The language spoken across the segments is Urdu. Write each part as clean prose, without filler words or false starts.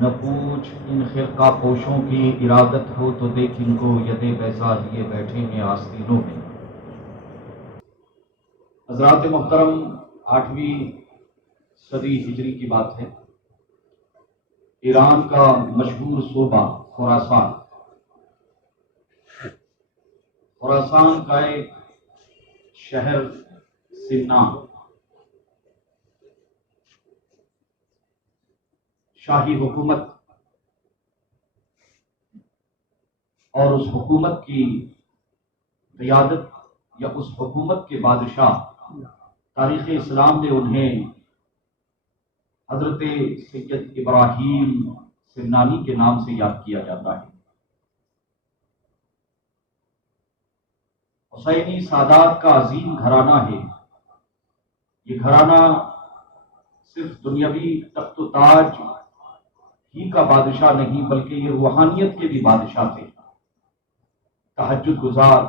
نہ پوچھ ان خرقہ پوشوں کی ارادت ہو تو دیکھ ان کو یدے بیضا لیے بیٹھے ہیں آستینوں میں۔ حضرات محترم، 8ویں صدی ہجری کی بات ہے۔ ایران کا مشہور صوبہ خراسان کا ایک شہر سمنان شاہی حکومت اور اس حکومت کی قیادت یا اس حکومت کے بادشاہ تاریخ اسلام میں انہیں حضرت سید ابراہیم سمنانی کے نام سے یاد کیا جاتا ہے۔ حسینی سادات کا عظیم گھرانہ ہے۔ یہ گھرانہ صرف دنیاوی تخت و تاج ہی کا بادشاہ نہیں بلکہ یہ روحانیت کے بھی بادشاہ تھے۔ تہجد گزار،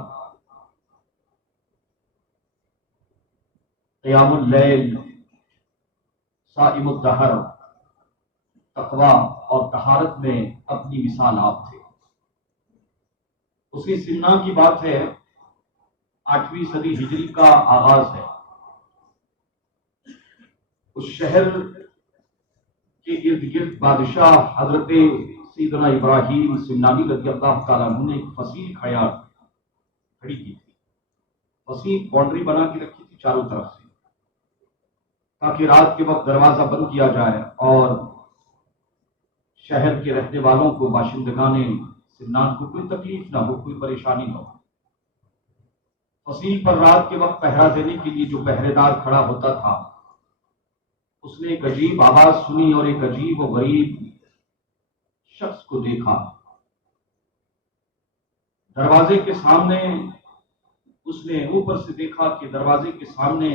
قیام اللیل، صائم الدہر، تقوی اور طہارت میں اپنی مثال آپ تھے۔ اسی سمنان کی بات ہے، 8ویں صدی ہجری کا آغاز ہے۔ اس شہر کے ارد گرد بادشاہ حضرت سیدنا ابراہیم سمنانی رضی اللہ تعالیٰ عنہ نے ایک فصیل کھڑی کی تھی۔ فصیل باؤنڈری بنا کے رکھی تھی چاروں طرف سے، تاکہ رات کے وقت دروازہ بند کیا جائے اور شہر کے رہنے والوں کو، باشندگان سمنان کو کوئی تکلیف نہ ہو، کوئی پریشانی نہ ہو۔ فصیل پر رات کے وقت پہرا دینے کے لیے جو پہرے دار کھڑا ہوتا تھا، اس نے ایک عجیب آواز سنی اور ایک عجیب و غریب شخص کو دیکھا۔ دروازے کے سامنے اس نے اوپر سے دیکھا کہ دروازے کے سامنے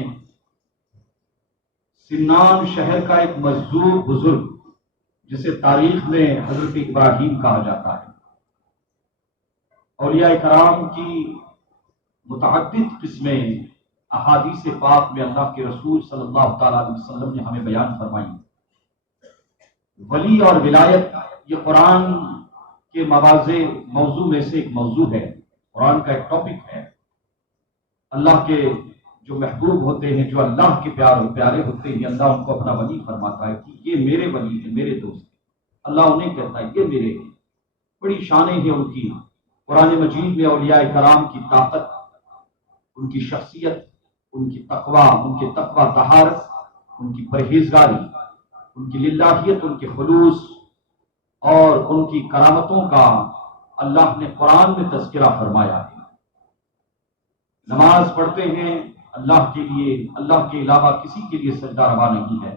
سمنان شہر کا ایک مجذوب بزرگ، جسے تاریخ میں حضرت ابراہیم کہا جاتا ہے۔ اولیاء کرام کی متعدد قسمیں احادیث پاک میں اللہ کے رسول صلی اللہ تعالیٰ علیہ وسلم نے ہمیں بیان فرمائی۔ ولی اور ولایت یہ قرآن کے مواضع موضوع میں سے ایک موضوع ہے، قرآن کا ایک ٹاپک ہے۔ اللہ کے جو محبوب ہوتے ہیں، جو اللہ کے پیارے ہوتے ہیں، اللہ ان کو اپنا ولی فرماتا ہے کہ یہ میرے ولی ہیں، میرے دوست ہیں۔ اللہ انہیں کہتا ہے یہ میرے ہیں۔ بڑی شانیں ہیں ان کی۔ قرآن مجید میں اولیاء کرام کی طاقت، ان کی شخصیت، ان کی تقوی، ان کے تقوی طہارت، ان کی پرہیزگاری، ان کی للہیت، ان کے خلوص اور ان کی کرامتوں کا اللہ نے قرآن میں تذکرہ فرمایا ہے۔ نماز پڑھتے ہیں اللہ کے لیے، اللہ کے علاوہ کسی کے لیے سجدہ روا نہیں ہے،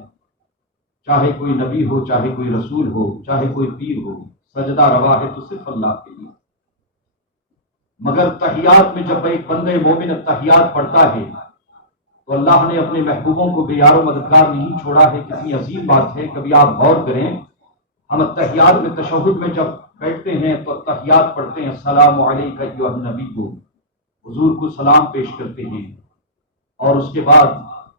چاہے کوئی نبی ہو، چاہے کوئی رسول ہو، چاہے کوئی پیر ہو، سجدہ روا ہے تو صرف اللہ کے لیے۔ مگر تحیات میں جب ایک بندے مومن تحیات پڑھتا ہے تو اللہ نے اپنے محبوبوں کو بے یار و مددگار نہیں چھوڑا ہے۔ کتنی عظیم بات ہے، کبھی آپ غور کریں، ہم التحیات میں تشہد میں جب بیٹھتے ہیں تو التحیات پڑھتے ہیں، السلام علیکہ ایھا النبی کو، حضور کو سلام پیش کرتے ہیں، اور اس کے بعد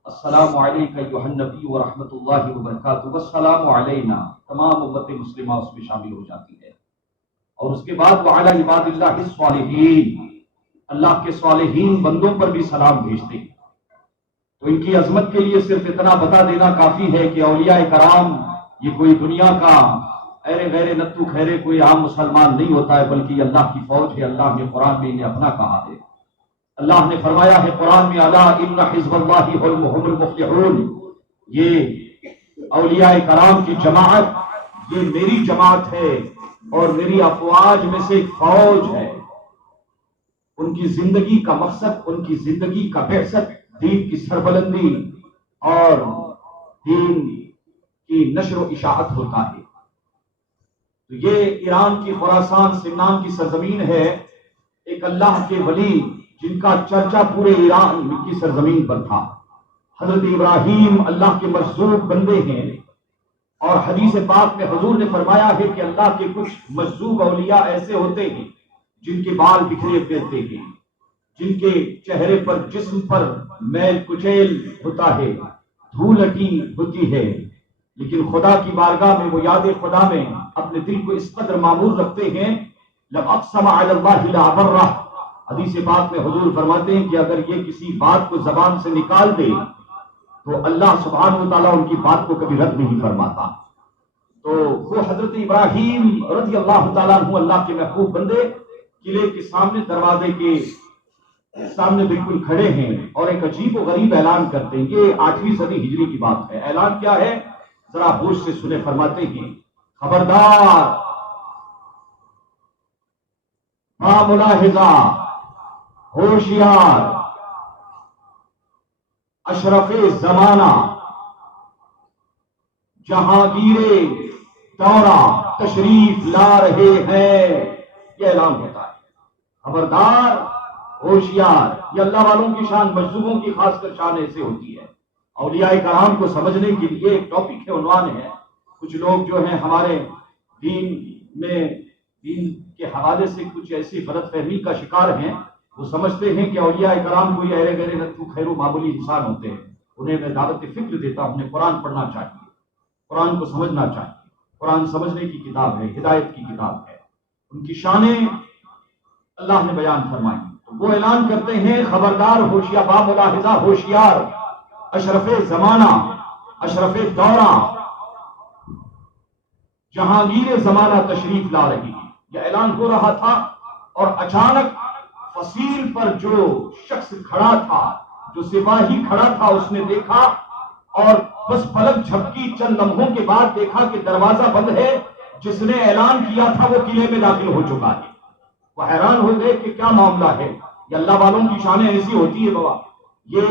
السلام علیکہ ایھا النبی ورحمۃ اللہ وبرکاتہ والسلام علینا، تمام امت مسلمہ اس میں شامل ہو جاتی ہے۔ اور اس کے بعد وعلی عباد اللہ الصالحین، اللہ کے صالحین بندوں پر بھی سلام بھیجتے ہیں۔ تو ان کی عظمت کے لیے صرف اتنا بتا دینا کافی ہے کہ اولیاء کرام یہ کوئی دنیا کا ایرے غیر نتو خیرے کوئی عام مسلمان نہیں ہوتا ہے، بلکہ یہ اللہ کی فوج ہے۔ اللہ نے قرآن میں انہیں اپنا کہا ہے۔ اللہ نے فرمایا ہے قرآن میں، الا ان حزب اللہ هم المفلحون، یہ اولیاء کرام کی جماعت یہ میری جماعت ہے اور میری افواج میں سے ایک فوج ہے۔ ان کی زندگی کا مقصد، ان کی زندگی کا بعثت دین کی سربلندی اور دین کی نشر و اشاعت ہوتا ہے۔ تو یہ ایران کی خراسان سمنان کی سرزمین ہے، ایک اللہ کے ولی جن کا چرچا پورے ایران کی سرزمین پر تھا۔ حضرت ابراہیم اللہ کے مرزوق بندے ہیں، اور حدیث پاک میں حضور نے فرمایا ہے کہ اللہ کے کچھ مرزوق اولیاء ایسے ہوتے ہیں جن کے بال بکھرے پھرتے ہیں، جن کے چہرے پر، جسم پر میل کچیل ہوتا ہے، دھول اٹی ہوتی ہے، لیکن خدا کی بارگاہ میں وہ یاد خدا میں اپنے دل کو اس قدر معمور رکھتے ہیں، لَقَدْ اقسم علی اللہ لَأَبَرَّهُ، حدیث پاک میں حضور فرماتے ہیں کہ اگر یہ کسی بات کو زبان سے نکال دے تو اللہ سبحانہ و تعالیٰ ان کی بات کو کبھی رد نہیں فرماتا۔ تو وہ حضرت ابراہیم رضی اللہ تعالیٰ عنہ اللہ کے محبوب بندے قلعے کے سامنے، دروازے کے سامنے بالکل کھڑے ہیں اور ایک عجیب و غریب اعلان کرتے ہیں۔ یہ 8ویں صدی ہجری کی بات ہے۔ اعلان کیا ہے ذرا ہوش سے سنے، فرماتے ہیں خبردار، باملاحظہ، ہوشیار، اشرف زمانہ، جہانگیر دورہ تشریف لا رہے ہیں، یہ اعلان ہوتا ہے۔ خبردار، ہوشیار، یہ اللہ والوں کی شان، مجذوبوں کی خاص کر شان ایسے ہوتی ہے۔ اولیاء کرام کو سمجھنے کے لیے ایک ٹاپک ہے، عنوان ہے۔ کچھ لوگ جو ہیں ہمارے دین کے حوالے سے کچھ ایسی غلط فہمی کا شکار ہیں، وہ سمجھتے ہیں کہ اولیاء کرام کوئی ایرے گرے نتو خیر و معمولی انسان ہوتے ہیں۔ انہیں میں دعوت فکر دیتا ہوں، انہیں قرآن پڑھنا چاہیے، قرآن کو سمجھنا چاہیے۔ قرآن سمجھنے کی کتاب ہے، ہدایت کی کتاب ہے، ان کی شانیں اللہ نے بیان فرمائی۔ تو وہ اعلان کرتے ہیں خبردار، ہوشیار، باملاحظہ، ہوشیار، اشرف زمانہ، اشرف دورہ، جہانگیر زمانہ تشریف لا رہی ہے۔ یہ اعلان ہو رہا تھا اور اچانک فصیل پر جو شخص کھڑا تھا، جو سپاہی کھڑا تھا، اس نے دیکھا اور بس پلک جھپکی، چند لمحوں کے بعد دیکھا کہ دروازہ بند ہے۔ جس نے اعلان کیا تھا وہ قلعے میں داخل ہو چکا ہے۔ وہ حیران ہو گئے کہ کیا معاملہ ہے، یہ اللہ والوں کی شانیں ایسی ہوتی ہے بابا، یہ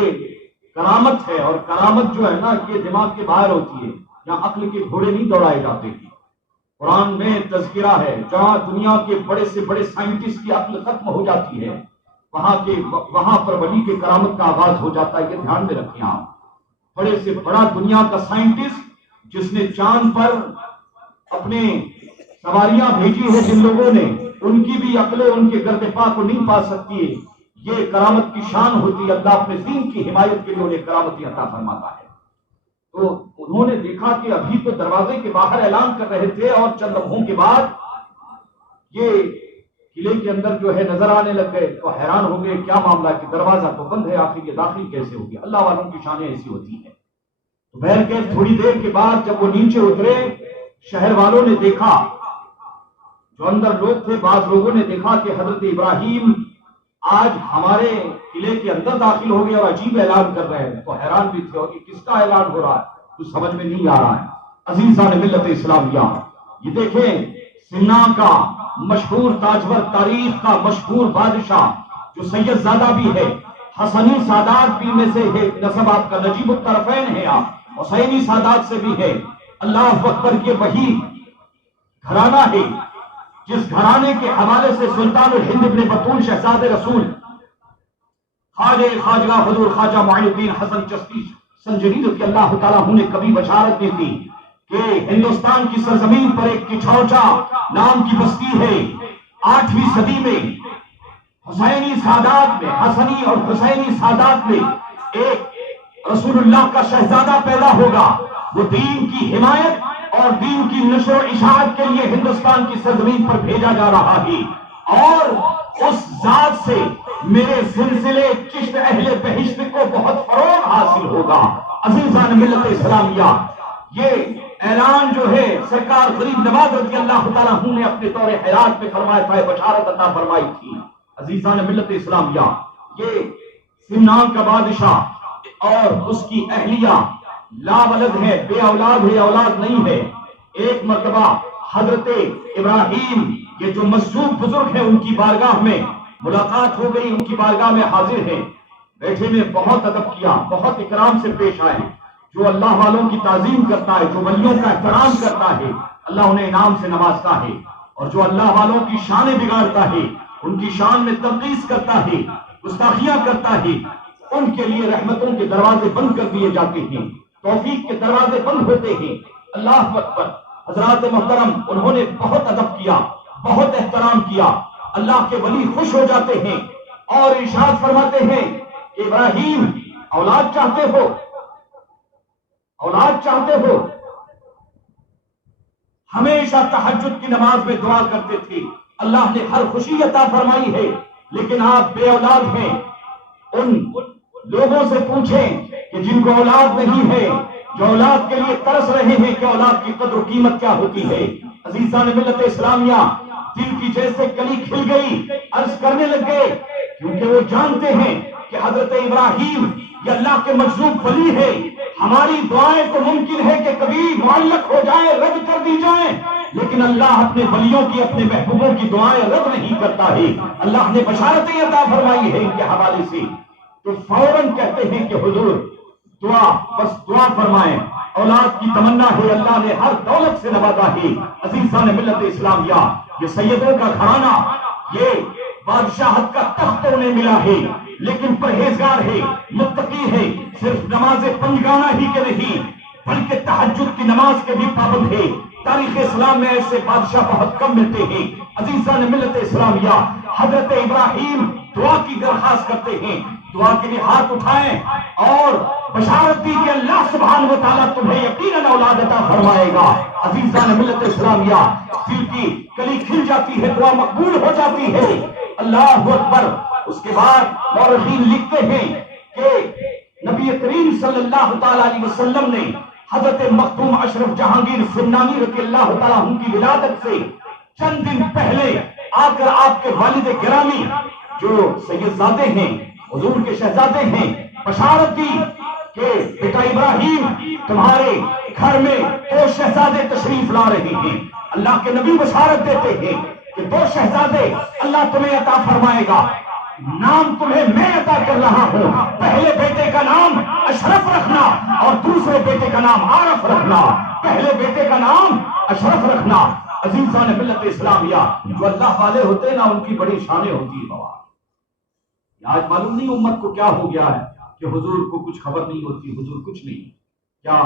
کرامت ہے، اور کرامت جو ہے نا یہ دماغ کے باہر ہوتی ہے، یہاں عقل کے گھوڑے نہیں دوڑائے جاتے ہیں۔ قرآن میں تذکرہ ہے، جہاں دنیا کے بڑے سے بڑے سائنٹسٹ کی عقل ختم ہو جاتی ہے، وہاں پر ولی کے کرامت کا آغاز ہو جاتا ہے۔ یہ دھیان میں رکھیں آپ، بڑے سے بڑا دنیا کا سائنٹسٹ جس نے چاند پر اپنے سواریاں بھیجی ہے جن لوگوں نے، ان کی بھی عقلیں ان کے گرد پا کو نہیں پا سکتی ہے۔ یہ کرامت کی شان ہوتی ہے، اللہ اپنے دین کی حمایت کے لیے انہیں کرامتی عطا فرماتا ہے۔ تو انہوں نے دیکھا کہ ابھی تو دروازے کے باہر اعلان کر رہے تھے اور چند لمحوں کے بعد یہ قلعے کے اندر جو ہے نظر آنے لگ گئے، تو حیران ہو گئے کیا معاملہ کہ دروازہ تو بند ہے، آخر یہ داخل کیسے ہو گیا؟ اللہ والوں کی شانیں ایسی ہوتی ہیں۔ تو بہرکیف تھوڑی دیر کے بعد جب وہ نیچے اترے، شہر والوں نے دیکھا، جو اندر لوگ تھے، بعض لوگوں نے دیکھا کہ حضرت ابراہیم آج ہمارے قلعے کے اندر داخل ہو گئے اور عجیب اعلان کر رہے ہیں۔ تو حیران بھی تھے کہ کس کا اعلان ہو رہا ہے، کچھ سمجھ میں نہیں آ رہا ہے۔ عزیزان ملت اسلامیہ، یہ دیکھیں سنا کا مشہور تاجور، تاریخ کا مشہور بادشاہ جو سید زادہ بھی ہے، حسنی سادات بھی میں سے ہے، نسب آپ کا نجیب الطرفین ہے، آپ حسینی سادات سے بھی ہے۔ اللہ اکبر، کے وہی گھرانہ ہے جس گھرانے کے حوالے سے سلطان الہند ابن بطول شہزاد رسول خواجہ حضور خواجہ معین الدین حسن چشتی سنجری رضی اللہ تعالیٰ عنہ نے کبھی بشارت دی تھی کہ ہندوستان کی سرزمین پر ایک کچھوچا نام کی بستی ہے، 8ویں صدی میں حسینی سادات میں، حسنی اور حسینی سادات میں ایک رسول اللہ کا شہزادہ پیدا ہوگا۔ وہ دین کی حمایت اور دین کی نشر و اشاعت کے لیے ہندوستان کی سرزمین پر بھیجا جا رہا ہے، اور اس ذات سے میرے سلسلے چشت اہل بہشت کو بہت فروغ حاصل ہوگا۔ عزیزان ملت اسلامیہ، یہ اعلان جو ہے سرکار غریب نواز رضی اللہ تعالیٰ عنہ نے اپنے دور حیات میں فرمایا تھا، بشارت عطا فرمائی تھی۔ عزیزان ملت اسلامیہ، یہ سمنان کا بادشاہ اور اس کی اہلیہ لا ولد ہے، بے اولاد ہے، اولاد نہیں ہے۔ ایک مرتبہ حضرت ابراہیم، یہ جو مظلوم بزرگ ہیں، ان کی بارگاہ میں ملاقات ہو گئی، ان کی بارگاہ میں حاضر ہیں، بیٹھے میں بہت ادب کیا، بہت اکرام سے پیش آئے۔ جو اللہ والوں کی تعظیم کرتا ہے، جو ولیوں کا احترام کرتا ہے، اللہ انہیں انعام سے نوازتا ہے، اور جو اللہ والوں کی شانیں بگاڑتا ہے، ان کی شان میں تنقیص کرتا ہے، گستاخیاں کرتا ہے، ان کے لیے رحمتوں کے دروازے بند کر دیے جاتے ہیں، توفیق کے دروازے بند ہوتے ہیں۔ اللہ اکبر، حضرات محترم، انہوں نے بہت ادب کیا، بہت احترام کیا۔ اللہ کے ولی خوش ہو جاتے ہیں اور ارشاد فرماتے ہیں کہ ابراہیم، اولاد چاہتے ہو؟ اولاد چاہتے ہو؟ ہمیشہ تہجد کی نماز میں دعا کرتے تھے. اللہ نے ہر خوشی عطا فرمائی ہے، لیکن آپ بے اولاد ہیں. ان لوگوں سے پوچھیں کہ جن کو اولاد نہیں ہے، جو اولاد کے لیے ترس رہے ہیں کہ اولاد کی قدر و قیمت کیا ہوتی ہے. عزیزان ملت اسلامیہ، دل کی جیسے کلی کھل گئی، عرض کرنے لگ گئے، کیونکہ وہ جانتے ہیں کہ حضرت ابراہیم یہ اللہ کے مجذوب ولی ہے. ہماری دعائیں تو ممکن ہے کہ کبھی معلق ہو جائیں، رد کر دی جائیں، لیکن اللہ اپنے ولیوں کی، اپنے محبوبوں کی دعائیں رد نہیں کرتا ہے. اللہ نے بشارتیں عطا فرمائی ہے ان کے حوالے سے. تو فوراً کہتے ہیں کہ حضور دعا، بس دعا فرمائیں. اولاد کی تمنا ہے، اللہ نے ہر دولت سے نوازا ہے. عزیزان ملت اسلامیہ، یہ سیدوں کا گھرانہ، یہ بادشاہت کا تخت انہیں ملا ہے، لیکن پرہیزگار ہے، متقی ہے. صرف نماز پنجگانہ ہی کے نہیں بلکہ تہجد کی نماز کے بھی پابند ہے. تاریخ اسلام میں ایسے بادشاہ بہت کم ملتے ہیں. عزیزان ملت اسلامیہ، حضرت ابراہیم دعا کی درخواست کرتے ہیں. دعا کے لیے ہاتھ اٹھائیں اور بشارت دی کہ اللہ سبحانہ و تعالیٰ تمہیں یقیناً اولاد عطا فرمائے گا. عزیزان ملت اسلامیہ، دل کی کلی کھل جاتی ہے، دعا مقبول ہو جاتی ہے. اللہ اکبر. اس کے بعد مورخین لکھتے ہیں کہ نبی کریم صلی اللہ تعالی علیہ وسلم نے حضرت مخدوم اشرف جہانگیر سمنانی رضی اللہ تعالیٰ عنہ کی ولادت سے چند دن پہلے آ کر آپ کے والد گرامی جو سیدزادے ہیں، حضور کے شہزادے ہیں، بشارت دی کہ بیٹا ابراہیم تمہارے گھر میں 2 شہزادے تشریف لا رہے ہیں. اللہ کے نبی بشارت دیتے ہیں کہ 2 شہزادے اللہ تمہیں عطا فرمائے گا. نام تمہیں میں عطا کر رہا ہوں. پہلے بیٹے کا نام اشرف رکھنا اور دوسرے بیٹے کا نام عارف رکھنا. پہلے بیٹے کا نام اشرف رکھنا. عزیزان ملت اسلامیہ، جو اللہ والے ہوتے ہیں نا، ان کی بڑی شانیں ہوتی ہیں. بابا آج معلوم نہیں امت کو کیا ہو گیا ہے کہ حضور کو کچھ خبر نہیں ہوتی، حضور کچھ نہیں. کیا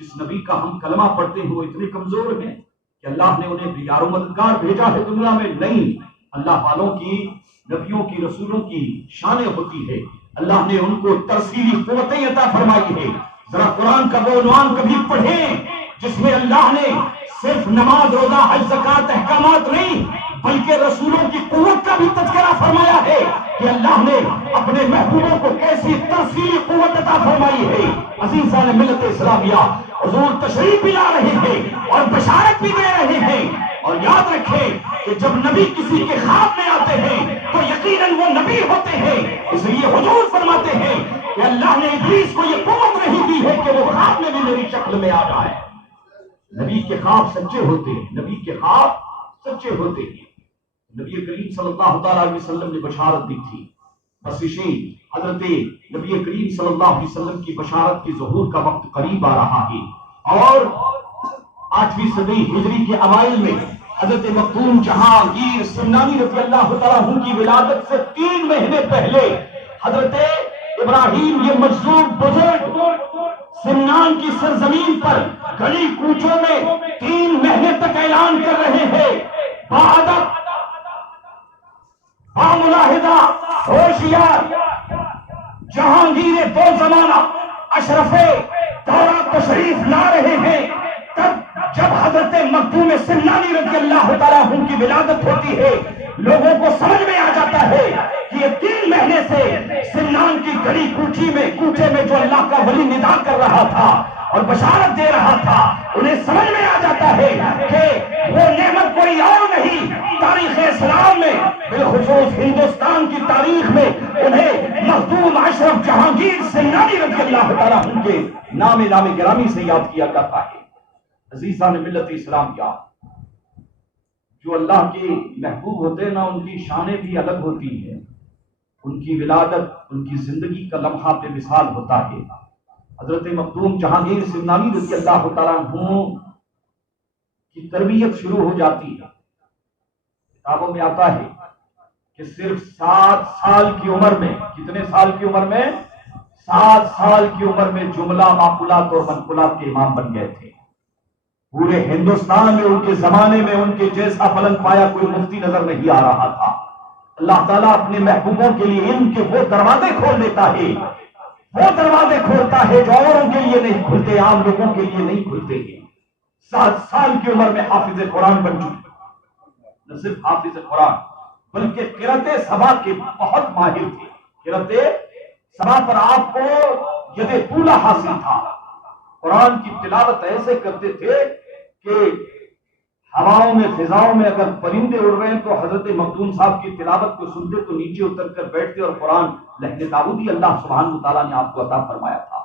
جس نبی کا ہم کلمہ پڑھتے ہیں وہ اتنے کمزور ہیں کہ اللہ نے انہیں یار و مددگار بھیجا ہے دنیا میں؟ نہیں. اللہ والوں کی، نبیوں کی، رسولوں کی شانیں ہوتی ہے. اللہ نے ان کو ترسیلی قوتیں عطا فرمائی ہے. ذرا قرآن کا وہ عنوان کبھی پڑھیں جس میں اللہ نے صرف نماز، روزہ، حج، زکات احکامات نہیں بلکہ رسولوں کی قوت کا بھی تذکرہ فرمایا ہے کہ اللہ نے اپنے محبوبوں کو کیسی ترسیلی قوت عطا فرمائی ہے. عزیزان ملت اسلامیہ، حضور تشریف بھی لا رہے ہیں اور بشارت بھی دے رہے ہیں. اور یاد رکھیں کہ جب نبی کسی کے خواب میں آتے ہیں تو یقیناً وہ نبی ہوتے ہیں. اس لیے حضور فرماتے ہیں کہ اللہ نے ابلیس کو یہ قوت نہیں دی ہے کہ وہ خواب میں بھی میری شکل میں آ جائے. نبی کے خواب سچے ہوتے ہیں، نبی کے خواب سچے ہوتے ہیں. نبی کریم صلی اللہ تعالیٰ علیہ وسلم نے بشارت دی تھی. بس اسی حضرت نبی کریم صلی اللہ علیہ وسلم کی بشارت کی ظہور کا وقت قریب آ رہا ہے. اور 8ویں صدی ہجری کے اوائل میں حضرت مخدوم جہانگیر سمنانی رضی اللہ تعالیٰ عنہ کی ولادت سے 3 مہینے پہلے حضرت ابراہیم یہ مجذوب بزرگ سمنان کی سرزمین پر گلی کوچوں میں 3 مہینے تک اعلان کر رہے ہیں، باادب، باملاحظہ، ہوشیار جہانگیر 2 زمانہ اشرف دورہ تشریف لا رہے ہیں. تب جب حضرت مخدوم سمنانی رضی اللہ تعالیٰ عنہ کی ولادت ہوتی ہے، لوگوں کو سمجھ میں آ جاتا ہے کہ یہ 3 مہینے سے سمنان کی گلی کوچے میں جو اللہ کا ولی ندا کر رہا تھا اور بشارت دے رہا تھا، انہیں سمجھ میں آ جاتا ہے کہ وہ نعمت کوئی اور نہیں. تاریخ اسلام میں، بالخصوص ہندوستان کی تاریخ میں، انہیں مخدوم اشرف جہانگیر سمنانی رضی اللہ تعالیٰ عنہ کے نام گرامی سے یاد کیا جاتا ہے. عزیزان ملت اسلامیہ، جو اللہ کے محبوب ہوتے ہیں نا، ان کی شانیں بھی الگ ہوتی ہیں. ان کی ولادت ان کی زندگی کا لمحہ بے مثال ہوتا ہے. حضرت مخدوم جہانگیر سمنانی رضی اللہ تعالیٰ عنہ کی تربیت شروع ہو جاتی ہے. کتابوں میں آتا ہے کہ صرف 7 سال کی عمر میں، کتنے سال کی عمر میں؟ 7 سال کی عمر میں جملہ معقولات اور منقولات کے امام بن گئے تھے. پورے ہندوستان میں ان کے زمانے میں ان کے جیسا پلنگ پایا کوئی مفتی نظر نہیں آ رہا تھا. اللہ تعالیٰ اپنے محبوبوں کے لیے علم کے وہ دروازے کھول دیتا ہے، وہ دروازے کھولتا ہے جو اوروں کے لیے نہیں کھلتے، عام لوگوں کے لیے نہیں کھلتے ہیں. 7 سال کی عمر میں حافظ قرآن بن چکے، نہ صرف حافظ قرآن بلکہ قرأت سبا کے بہت ماہر تھے۔ قرأت سبا پر آپ کو ید طولہ حاصل تھا، قرآن کی تلاوت ایسے کرتے تھے کہ ہواؤں میں فضاؤں میں اگر پرندے اڑ رہے ہیں تو حضرت مخدوم صاحب کی تلاوت کو سنتے تو نیچے اتر کر بیٹھتے، اور قرآن لہجہ داؤدی اللہ سبحانہ وتعالیٰ نے آپ کو عطا فرمایا تھا۔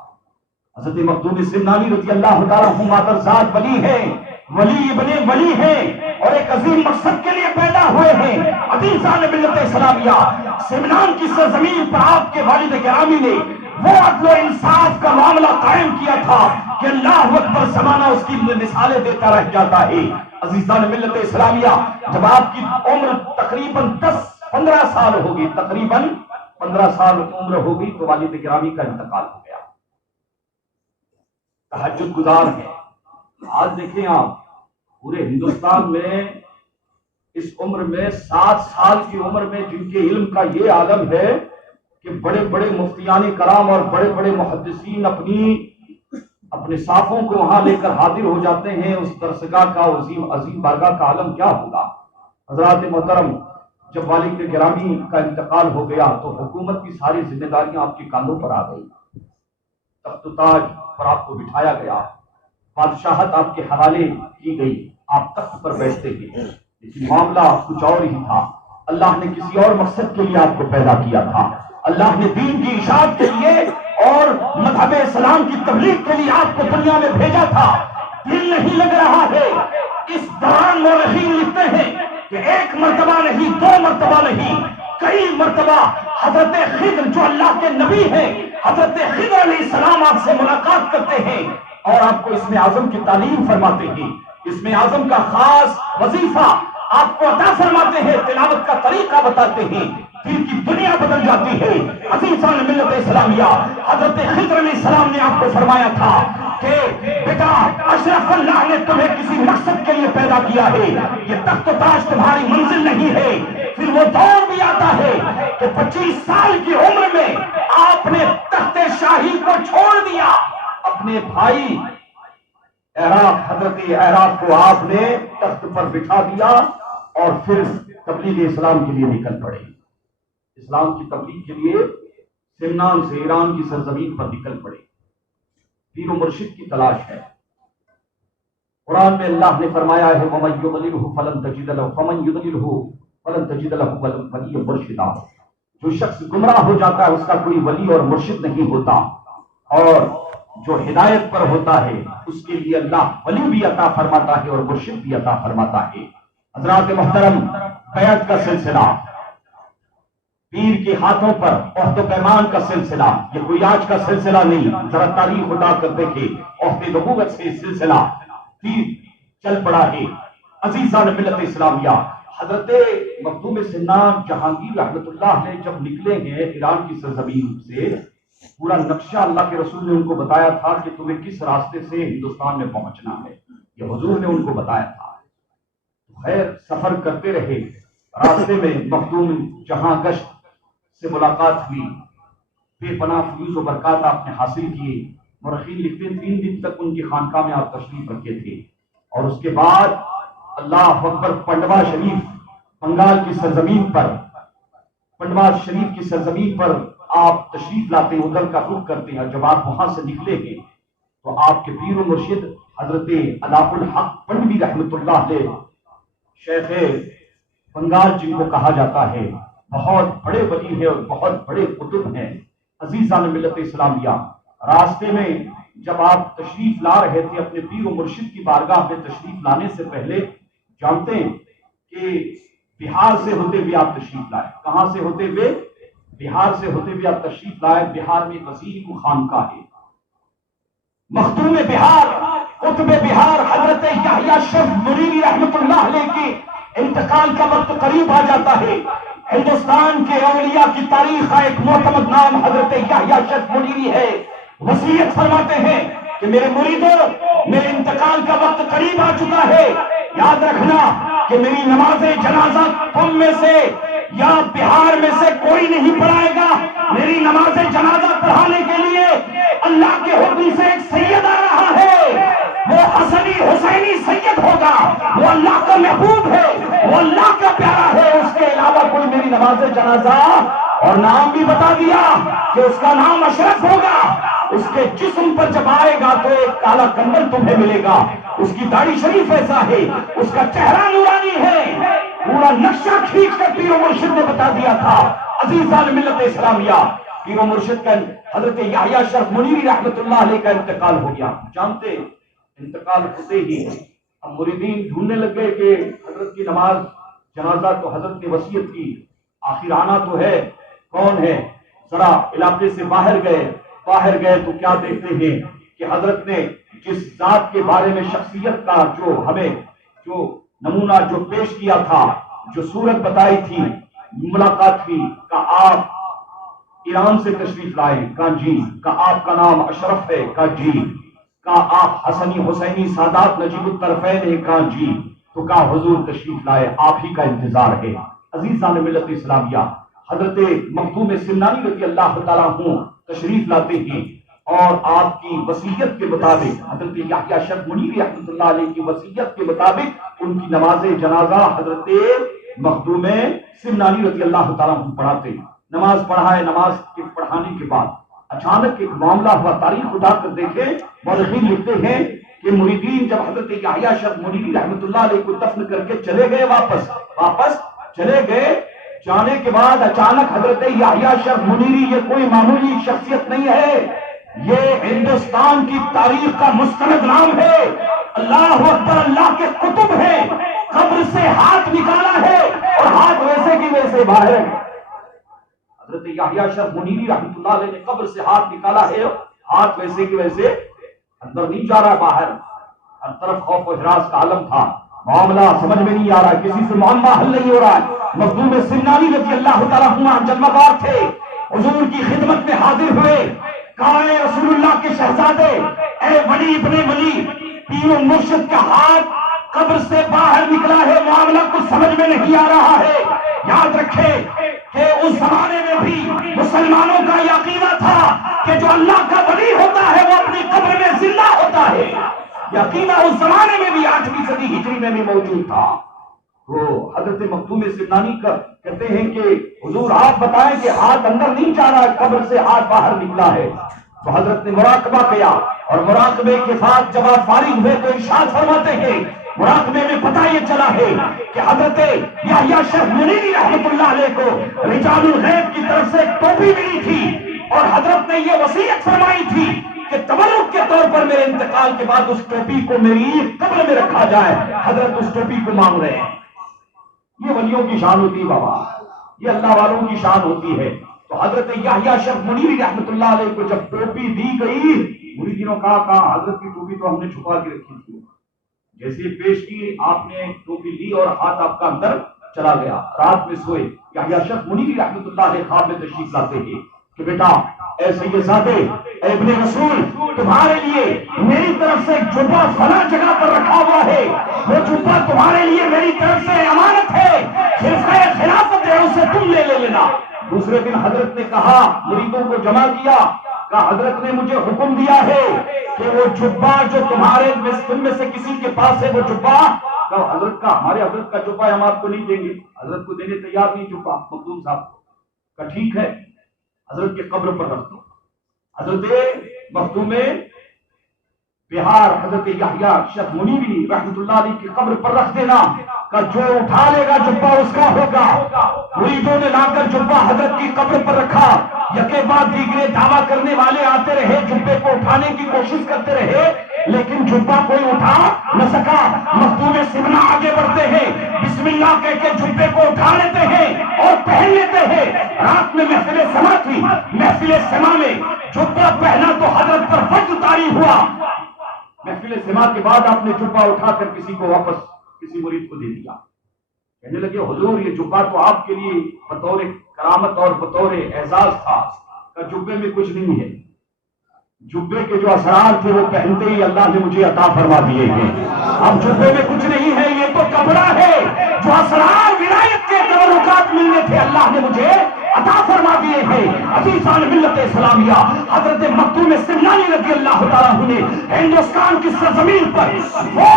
حضرت مخدوم سمنانی رضی اللہ تعالیٰ عنہ مادرزاد ولی ہیں، ولی ابن ولی ہیں، اور ایک عظیم مقصد کے لیے پیدا ہوئے ہیں۔ عزیزان ملت اسلامیہ، سمنان کی سرزمین پر آپ کے والد گرامی نے وہ عدل و انصاف کا معاملہ قائم کیا تھا کہ اللہ اکبر زمانہ اس کی مثالیں دیتا رہ جاتا ہے۔ عزیزان ملت اسلامیہ، جب آپ کی عمر تقریباً 10-15 سال ہوگی، تقریباً 15 سال عمر ہوگی تو والد گرامی کا انتقال ہو گیا۔ تہجد گزار ہے۔ آج دیکھیں آپ پورے ہندوستان میں اس عمر میں 7 سال کی عمر میں جن کے علم کا یہ عالم ہے کہ بڑے بڑے مفتیان کرام اور بڑے بڑے محدثین اپنے صافوں کو وہاں لے کر حاضر ہو جاتے ہیں، اس درسگاہ کا عظیم بارگاہ کا عالم کیا ہوگا۔ حضرات محترم، جب والد گرامی کا انتقال ہو گیا تو حکومت کی ساری ذمہ داریاں آپ کے کاندھوں پر آ گئی، تخت و تاج پر آپ کو بٹھایا گیا، بادشاہت آپ کے حوالے کی گئی، آپ تخت پر بیٹھتے گئے، لیکن معاملہ کچھ اور ہی تھا۔ اللہ نے کسی اور مقصد کے لیے آپ کو پیدا کیا تھا، اللہ نے دین کی اشاعت کے لیے اور مذہب اسلام کی تبلیغ کے لیے آپ کو دنیا میں بھیجا تھا۔ دل نہیں لگ رہا ہے، اس دوران مورخین لکھتے ہیں کہ 1 مرتبہ نہیں، 2 مرتبہ نہیں، کئی مرتبہ حضرت خضر جو اللہ کے نبی ہیں، حضرت خضر علیہ السلام آپ سے ملاقات کرتے ہیں اور آپ کو اسم اعظم کی تعلیم فرماتے ہیں، اسم اعظم کا خاص وظیفہ آپ کو عطا فرماتے ہیں، تلاوت کا طریقہ بتاتے ہیں، دین کی دنیا بدل جاتی ہے۔ عزیزان ملت اسلامیہ، حضرت خضر علیہ السلام نے آپ کو فرمایا تھا کہ بیٹا، اشرف اللہ نے تمہیں کسی مقصد کے لیے پیدا کیا ہے، یہ تخت و تاج تمہاری منزل نہیں ہے۔ پھر وہ دور بھی آتا ہے کہ 25 سال کی عمر میں آپ نے تخت شاہی کو چھوڑ دیا، اپنے بھائی حضرت اعراق کو آپ نے تخت پر بٹھا دیا اور پھر تبلیغ اسلام کے لیے نکل پڑے، اسلام کی تبلیغ کے لیے سمنان سے ایران کی سرزمین پر نکل پڑے۔ پیر و مرشد کی تلاش ہے۔ قرآن میں اللہ نے فرمایا ہے وَمَن يُضْلِلْهُ فَلَن تَجِدَ لَهُ فَمَن يُضْلِلْهُ فَلَن تَجِدَ لَهُ وَلِيًّا مُرْشِدًا۔ جو شخص گمراہ ہو جاتا ہے اس کا کوئی ولی اور مرشد نہیں ہوتا، اور جو ہدایت پر ہوتا ہے اس کے لیے اللہ ولی بھی عطا فرماتا ہے اور مرشد بھی عطا فرماتا ہے۔ حضرات محترم، بیعت کا سلسلہ، پیر کے ہاتھوں پر عہد و پیمان کا سلسلہ، یہ کوئی آج کا سلسلہ نہیں، ذرا تاریخ اٹھا کر دیکھیں، عہد نبوت سے سلسلہ پیر چل پڑا ہے۔ عزیزان ملت اسلامیہ، حضرت مخدوم سمنان جہانگیر رحمت اللہ علیہ جب نکلے ہیں ایران کی سرزمین سے، پورا نقشہ اللہ کے رسول نے ان کو بتایا تھا کہ تمہیں کس راستے سے ہندوستان میں پہنچنا ہے، یہ حضور نے ان کو بتایا تھا۔ خیر، سفر کرتے رہے، راستے میں مخدوم جہاں گشت سے ملاقات ہوئی، بے پناہ فیوز و برکات آپ نے حاصل کیے۔ مورخین لکھتے ہیں 3 دن تک ان کی خانقاہ میں آپ تشریف رکھے تھے، اور اس کے بعد اللہ اکبر پنڈوا شریف بنگال کی سرزمین پر، پنڈوا شریف کی سرزمین پر آپ تشریف لاتے ہیں، ادھر کا رخ کرتے ہیں۔ جب آپ وہاں سے نکلے ہیں تو آپ کے پیر و مرشد حضرت علاء الحق پنڈوی رحمت اللہ علیہ، شیخ بنگال جن کو کہا جاتا ہے، بہت بڑے ولی ہیں اور بہت بڑے قطب ہیں۔ عزیزان ملت اسلامیہ، راستے میں جب آپ تشریف لا رہے تھے اپنے پیر و مرشد کی بارگاہ میں تشریف لانے سے پہلے، جانتے ہیں کہ بہار سے ہوتے ہوئے آپ تشریف لائے۔ کہاں سے ہوتے ہوئے؟ بہار سے ہوتے ہوئے آپ تشریف لائے۔ بہار میں عظیم خانقاہ ہے، مخدوم بہار، قطب بہار حضرت یحییٰ شرف منیری رحمت اللہ علیہ کے انتقال کا وقت قریب آ جاتا ہے۔ ہندوستان کے اولیاء کی تاریخ کا ایک معتمد نام حضرت یحییٰ شرف منیری ہے۔ وصیت فرماتے ہیں کہ میرے مریدوں، میرے انتقال کا وقت قریب آ چکا ہے، یاد رکھنا کہ میری نماز جنازہ تم میں سے یا بہار میں سے کوئی نہیں پڑھائے گا۔ میری نماز جنازہ پڑھانے کے لیے اللہ کے حکم سے ایک سید آ رہا ہے، وہ حسنی حسینی سید ہوگا، وہ اللہ کا محبوب ہے، وہ اللہ کا پیارا ہے، اس کے علاوہ کوئی میری نماز جنازہ، اور نام بھی بتا دیا کہ اس کا نام اشرف ہوگا، اس کے جسم پر جب آئے گا تو ایک کالا کنبل تمہیں ملے گا، اس کی داڑھی شریف ایسا ہے، اس کا چہرہ نورانی ہے، پورا نقشہ کھینچ کر پیر و مرشد نے بتا دیا تھا۔ عزیزان ملت اسلامیہ، پیر و مرشد کا حضرت یحییٰ شرف منیری رحمت اللہ علیہ کا انتقال ہو گیا۔ جانتے انتقال ہوتے ہی اب مریدین ڈھونڈنے لگے کہ حضرت کی نماز جنازہ تو حضرت نے وصیت کی، آخر آنا تو ہے، کون ہے؟ ذرا علاقے سے باہر گئے تو کیا دیکھتے ہیں کہ حضرت نے جس ذات کے بارے میں شخصیت کا جو ہمیں جو نمونہ جو پیش کیا تھا، جو صورت بتائی تھی، ملاقات کی، کہ آپ ایران سے تشریف لائے، کہا جی، کہا آپ کا نام اشرف ہے، کہا جی، کہا آپ حسنی حسینی سادات نجیب الطرفین ہے، کہا جی، تو کہا حضور تشریف لائے، آپ ہی کا انتظار ہے۔ عزیزان ملت اسلامیہ، حضرت مخدوم سمنانی رضی اللہ تعالیٰ عنہ تشریف لاتے ہیں اور آپ کی وصیت کے مطابق، حضرت یحییٰ شرف منیری رحمۃ اللہ علیہ کی وصیت کے مطابق ان کی نماز جنازہ حضرت مخدوم سمنانی رضی اللہ تعالیٰ عنہ پڑھاتے ہیں۔ نماز پڑھائے، نماز کے پڑھانے کے بعد اچانک ایک معاملہ ہوا، تاریخ اٹھا کر دیکھیں، مورخین لکھتے ہیں کہ مریدین جب حضرت یحییٰ شرف منیری رحمۃ اللہ علیہ کو دفن کر کے چلے گئے، واپس چلے گئے، جانے کے بعد اچانک حضرت یحییٰ شرف منیری، یہ کوئی معمولی شخصیت نہیں ہے، یہ ہندوستان کی تاریخ کا مستند نام ہے، اللہ اکبر، اللہ کے کتب ہے، قبر سے ہاتھ نکالا ہے اور ہاتھ ویسے کی ویسے باہر ہے۔ حضرت یحییٰ شرف منیری رحمۃ اللہ علیہ نے قبر سے ہاتھ نکالا ہے، ہاتھ ویسے کی ویسے اندر نہیں جا رہا، باہر، ہر طرف خوف و ہراس کا عالم تھا، معاملہ سمجھ میں نہیں آ رہا، کسی سے معاملہ حل نہیں ہو رہا ہے۔ مخدوم سمنانی رضی اللہ تعالیٰ عنہ جلوہ دار تھے، حضور کی خدمت میں حاضر ہوئے، کہا اے رسول اللہ کے شہزادے، اے ولی ابن ولی، پیر و مرشد کا ہاتھ قبر سے باہر نکلا ہے، معاملہ کچھ سمجھ میں نہیں آ رہا ہے۔ یاد رکھے کہ اس زمانے میں بھی مسلمانوں کا یہ عقیدہ تھا کہ جو اللہ کا ولی ہوتا ہے وہ اپنی قبر میں زندہ ہوتا ہے، یہ عقیدہ اس زمانے میں بھی 8ویں صدی ہجری میں بھی موجود تھا۔ وہ حضرت مخدوم سمنانی کا کہتے ہیں کہ حضور آپ بتائیں کہ ہاتھ اندر نہیں جا رہا، قبر سے ہاتھ باہر نکلا ہے۔ تو حضرت نے مراقبہ کیا اور مراقبے کے ساتھ جب آپ فارغ ہوئے تو ارشاد فرماتے ہیں، مراقبے میں پتہ یہ چلا ہے کہ حضرت یحییٰ شرف منیری رحمۃ اللہ علیہ کو رجال الغیب کی طرف سے ایک ٹوپی ملی تھی اور حضرت نے یہ وصیت فرمائی تھی کہ تبرک کے طور پر میرے انتقال کے بعد اس ٹوپی کو میری قبر میں رکھا جائے۔ حضرت اس ٹوپی کو مانگ رہے ہیں۔ یہ ولیوں کی شان ہوتی ہے بابا، یہ اللہ والوں کی شان ہوتی ہے۔ تو حضرت یحییٰ شرف منیری رحمۃ اللہ علیہ کو جب ٹوپی دی گئی، مریدینوں کہا حضرت کی ٹوپی تو ہم نے چھپا کے رکھی تھی، جیسے پیش کی آپ نے ٹوپی لی اور ہاتھ آپ کا اندر چلا گیا، رات میں سوئے۔ یحییٰ شرف منیری رحمۃ اللہ علیہ خواب میں تشریف لاتے ہیں کہ بیٹا اے سیدزادے، اے ابن رسول، تمہارے لیے میری طرف سے جبہ فلاں جگہ پر رکھا ہوا ہے، وہ جبہ تمہارے لیے میری طرف سے امانت ہے، خلفۂ خلافت ہے، اسے تم لے لینا۔ دوسرے دن حضرت نے کہا، مریدوں کو جمع کیا، کہا حضرت نے مجھے حکم دیا ہے کہ وہ جبہ جو تمہارے تم میں سے کسی کے پاس ہے وہ جبہ، کہا حضرت کا، ہمارے حضرت کا جبہ ہم آپ کو نہیں دیں گے، حضرت کو دینے تیار نہیں جبہ مخدوم صاحب کو، کہا ٹھیک ہے حضرت کی قبر پر رکھ دو۔ حضرت مخدوم بہار حضرت یحییٰ شرف منیری رحمۃ اللہ علیہ کی قبر پر رکھ دینا، کہ جو اٹھا لے گا جبہ اس کا ہوگا۔ مریدوں نے لا کر جبہ حضرت کی قبر پر رکھا، یکے بعد دیگرے دعویٰ کرنے والے آتے رہے، جبے کو اٹھانے کی کوشش کرتے رہے، لیکن جبہ کوئی اٹھا نہ سکا۔ مخدوم سمنا آگے بڑھتے ہیں، بسم اللہ کہہ کے جبے کو اٹھا لیتے ہیں اور پہن لیتے ہیں۔ رات میں محفل سما تھی، محفل سما میں جبہ پہنا تو حضرت پر فجر طاری ہوا۔ محفل سما کے بعد آپ نے جبہ اٹھا کر کسی کو واپس کسی مرید کو دے دیا، کہنے لگے حضور یہ جبہ تو آپ کے لیے بطور کرامت اور بطور اعزاز تھا، کہ جبے میں کچھ نہیں ہے، جبے کے جو اسرار تھے وہ پہنتے ہی اللہ نے مجھے عطا فرما دیے ہیں۔ اب جبے میں کچھ نہیں ہے، یہ تو کپڑا ہے، جو اسرار ولایت کے تبرکات ملنے تھے اللہ نے مجھے عطا فرما دیے ہیں۔ عزیزان ملت اسلامیہ، حضرت مکتوم سمنانی رضی اللہ تعالیٰ عنہ نے ہندوستان کی سرزمین پر وہ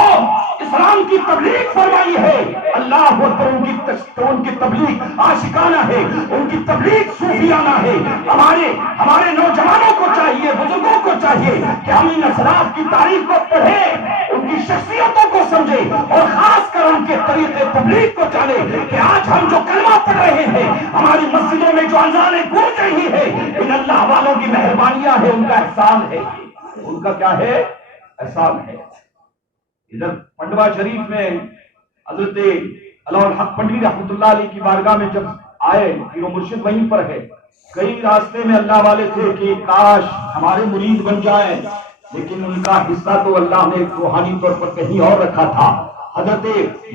اسلام کی تبلیغ فرمائی ہے۔ اللہ اکبر، ان کی تبلیغ عاشقانہ ہے، ان کی تبلیغ صوفیانہ ہے۔ ہمارے نوجوانوں کو چاہیے، بزرگوں کو چاہیے کہ ہم ان اسلاف کی تاریخ کو پڑھیں، ان کی شخصیتوں کو سمجھیں اور خاص کر ان کے طریقے تبلیغ کو جانیں کہ آج ہم جو کلمہ پڑھ رہے ہیں، ہماری مسجدوں میں جو اذانیں گونج رہی ہیں، ان اللہ والوں کی مہربانیاں ہیں، ان کا احسان ہے، ان کا کیا ہے؟ احسان ہے۔ ادھر پنڈوا شریف میں حضرت علاء الحق پنڈوی رحمۃ اللہ علیہ کی بارگاہ میں جب آئے، پیر و مرشد وہیں پر ہے، کئی راستے میں اللہ والے تھے کہ کاش ہمارے مرید بن جائیں، لیکن ان کا حصہ تو اللہ نے روحانی طور پر کہیں اور رکھا تھا۔ حضرت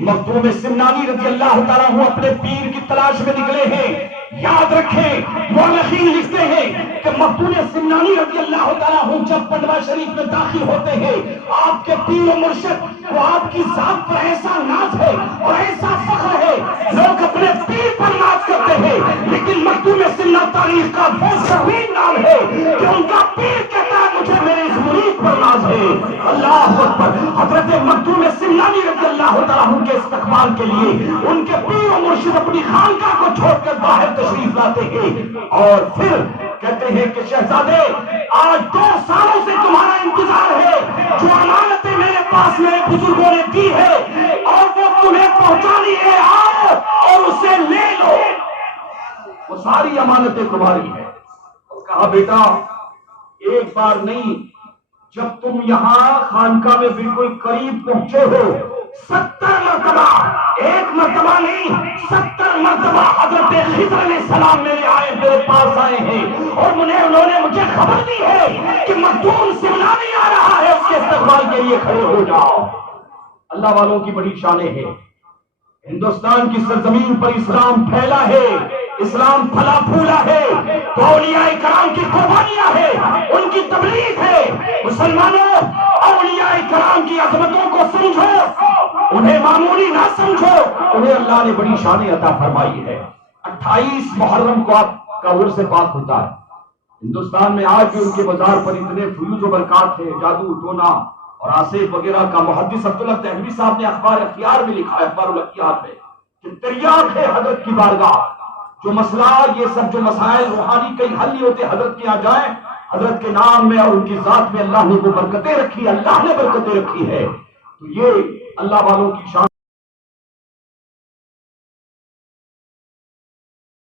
مخدوم سمنانی رضی اللہ تعالیٰ عنہ اپنے پیر کی تلاش میں نکلے ہیں۔ یاد رکھیں، مورخین لکھتے ہیں کہ مخدوم سمنانی رضی اللہ تعالیٰ عنہ جب پنڈوا شریف میں داخل ہوتے ہیں، آپ کے پیر و مرشد کو آپ کی ذات پر ایسا ناز ہے اور ایسا فخر ہے، لوگ اپنے پیر پر ناز کرتے ہیں، لیکن مخدوم سمنا تاریخ کا وہ شرمین نام ہے کہ ان کا پیر کہتا ہے مجھے میرے اس مرید پر ناز ہے۔ اللہ اکبر۔ حضرت مخدوم سمنانی رضی اللہ تعالیٰ عنہ کے استقبال کے لیے ان کے پیر و مرشد اپنی خانقاہ کو چھوڑ کر باہر تشریف لاتے ہیں اور پھر کہتے ہیں کہ شہزادے، آج 2 سالوں سے تمہارا انتظار ہے، جو امانتیں میرے پاس میرے بزرگوں نے دی ہے اور وہ تمہیں پہنچانی ہے، آؤ اور اسے لے لو، وہ ساری امانتیں تمہاری ہیں۔ کہا بیٹا ایک بار نہیں، جب تم یہاں خانقاہ میں بالکل قریب پہنچے ہو 70 مرتبہ، ایک مرتبہ نہیں 70 مرتبہ حضرت خضر علیہ السلام میرے پاس آئے ہیں اور انہوں نے مجھے خبر دی ہے کہ مخدوم سمنانی آ رہا ہے، اس کے استقبال کے لیے کھڑے ہو جاؤ۔ اللہ والوں کی بڑی شانیں ہیں۔ ہندوستان کی سرزمین پر اسلام پھیلا ہے، اسلام پھلا پھولا ہے، تو اولیاء کرام کی قربانیاں ہیں، ان کی تبلیغ ہے۔ مسلمانوں، اولیاء کرام کی عظمتوں کو سمجھو، انہیں معمولی نہ سمجھو، انہیں اللہ نے بڑی شان عطا فرمائی ہے۔ 28 محرم کو آپ کا عرس پاک ہوتا ہے۔ ہندوستان میں آج بھی ان کے بازار پر اتنے فیوز و برکات ہیں، جادو ٹونا اور آصف وغیرہ کا۔ محدث عبداللہ تہلوی صاحب نے اخبار اختیار میں لکھا ہے، اخبار الاختیار میں، کہ تریاق ہے حضرت کی بارگاہ، جو مسئلہ یہ سب جو مسائل روحانی کئی حل نہیں ہوتے، حضرت کے یہاں جائیں، حضرت کے نام میں اور ان کی ذات میں اللہ نے وہ برکتیں رکھی، اللہ نے برکتیں رکھی ہے۔ تو یہ اللہ والوں کی شان